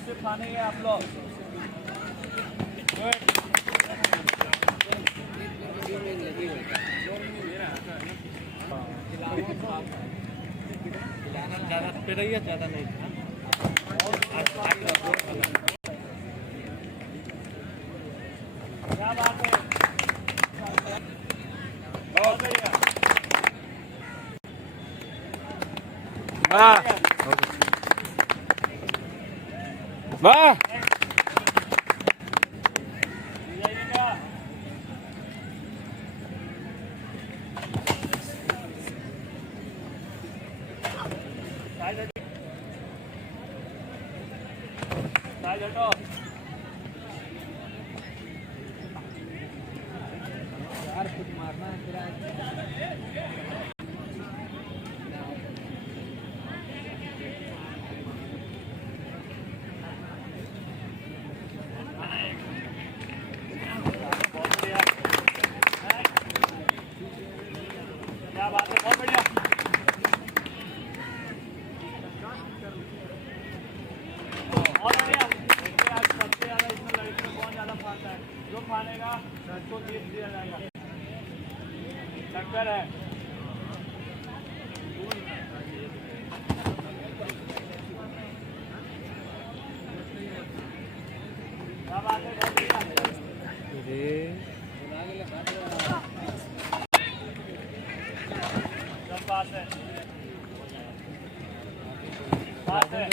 से खाने हैं आप लोग। ज़्यादा पे रही है, ज़्यादा नहीं। क्या बात है, बहुत बढ़िया। वाह वाह यार कुछ मारना है तेरा। क्या बात है, बहुत बढ़िया। बहुत बढ़िया। आज सबसे ज्यादा इसमें लड़की में कौन ज्यादा फानता है? जो फानेगा उसको 30 दिया जाएगा। टक्कर है। क्या बात है, बहुत बढ़िया। सब बात है, बात है।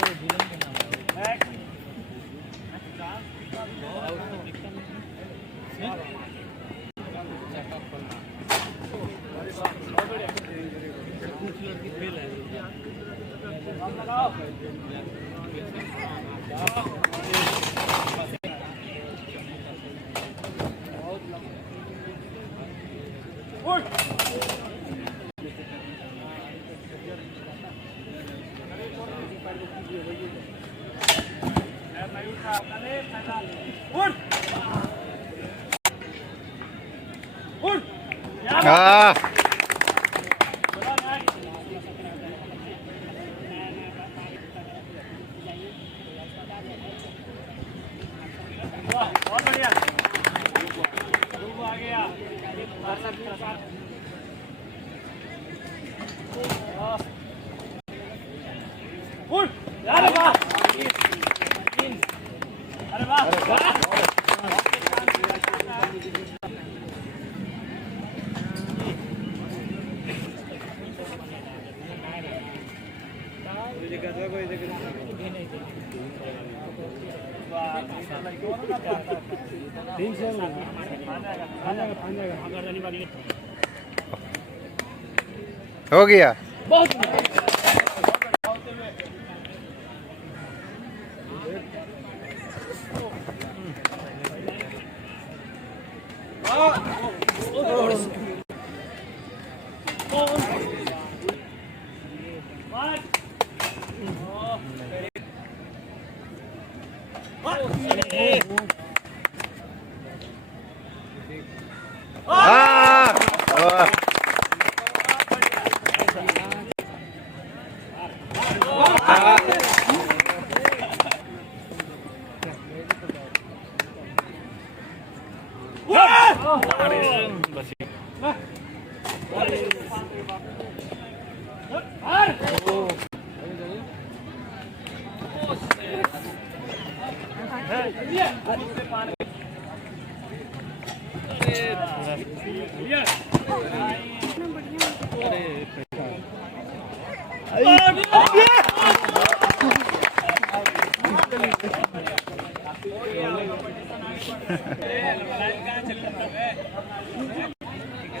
बहुत बढ़िया। आ गया। अरे वाह, अरे वाह। हो गया। बहुत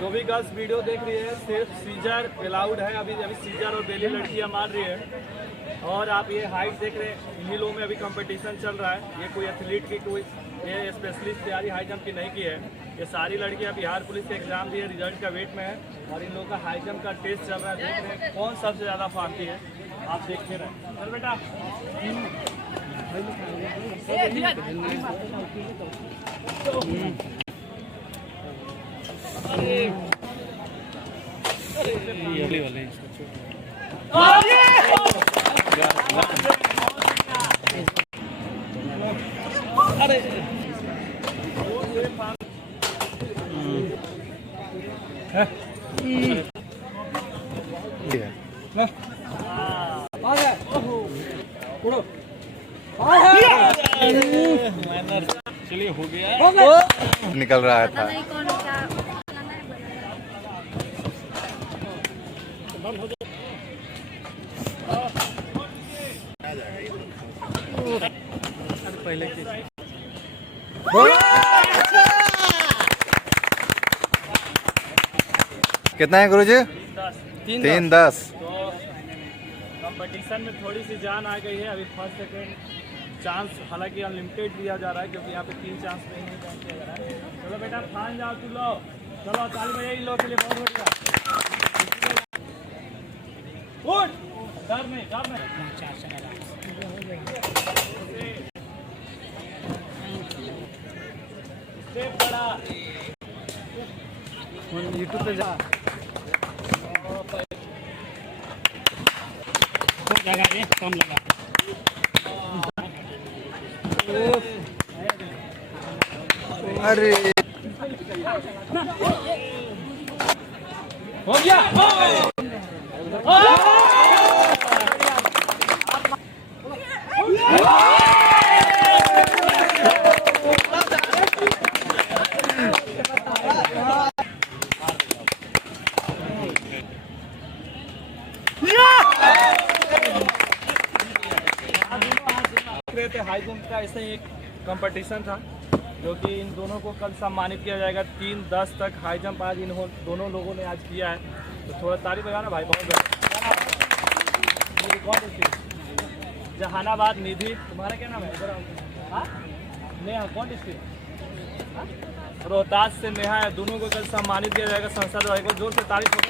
जो भी गर्ल्स वीडियो देख रही है, सिर्फ सीजर अलाउड है। अभी सीजर और बेली लड़कियां मार रही है। और आप ये हाइट देख रहे हैं, इन्हीं लोगों में अभी कंपटीशन चल रहा है। ये कोई एथलीट की, कोई ये स्पेशलिस्ट तैयारी हाई जंप की नहीं की है। ये सारी लड़कियां बिहार पुलिस के एग्जाम दिए, रिजल्ट का वेट में है। और इन लोगों का हाई जंप का टेस्ट चल रहा है। देख रहे हैं कौन सबसे ज़्यादा फानती है, आप देखते रहे। चल बेटा, ये वाले अरे चलिए हो गया, निकल रहा था। पहले कितना है गुरुजी? 3-10। तो कंपटीशन में थोड़ी सी जान आ गई है। अभी फर्स्ट सेकंड चांस हालांकि अनलिमिटेड दिया जा रहा है, क्योंकि यहाँ पे 3 चांस पे नहीं काम किया जा रहा है। चलो बेटा ठान जाओ तुम लो, चलो ताली बजाइए इन लोगों के लिए, बहुत बढ़िया। उठ, डर नहीं, डर नहीं। इससे बड़ा यूट्यूब पे जा कम लगा। अरे हो गया। हाई जंप का ऐसे ही एक कंपटीशन था, जो कि इन दोनों को कल सम्मानित किया जाएगा। 3-10 तक हाई जंप आज इन दोनों लोगों ने आज किया है, तो थोड़ा तारीफ बजाना भाई, बहुत बढ़िया। जहानाबाद निधि, तुम्हारा क्या नाम है? इधर आओ। नेहा, कौन डिस्ट्रिक्ट? रोहतास से नेहा है। दोनों को कल सम्मानित किया जाएगा संसद द्वारा। को जोर से तारीफ हो,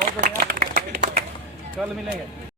बहुत बढ़िया। कल मिलेंगे।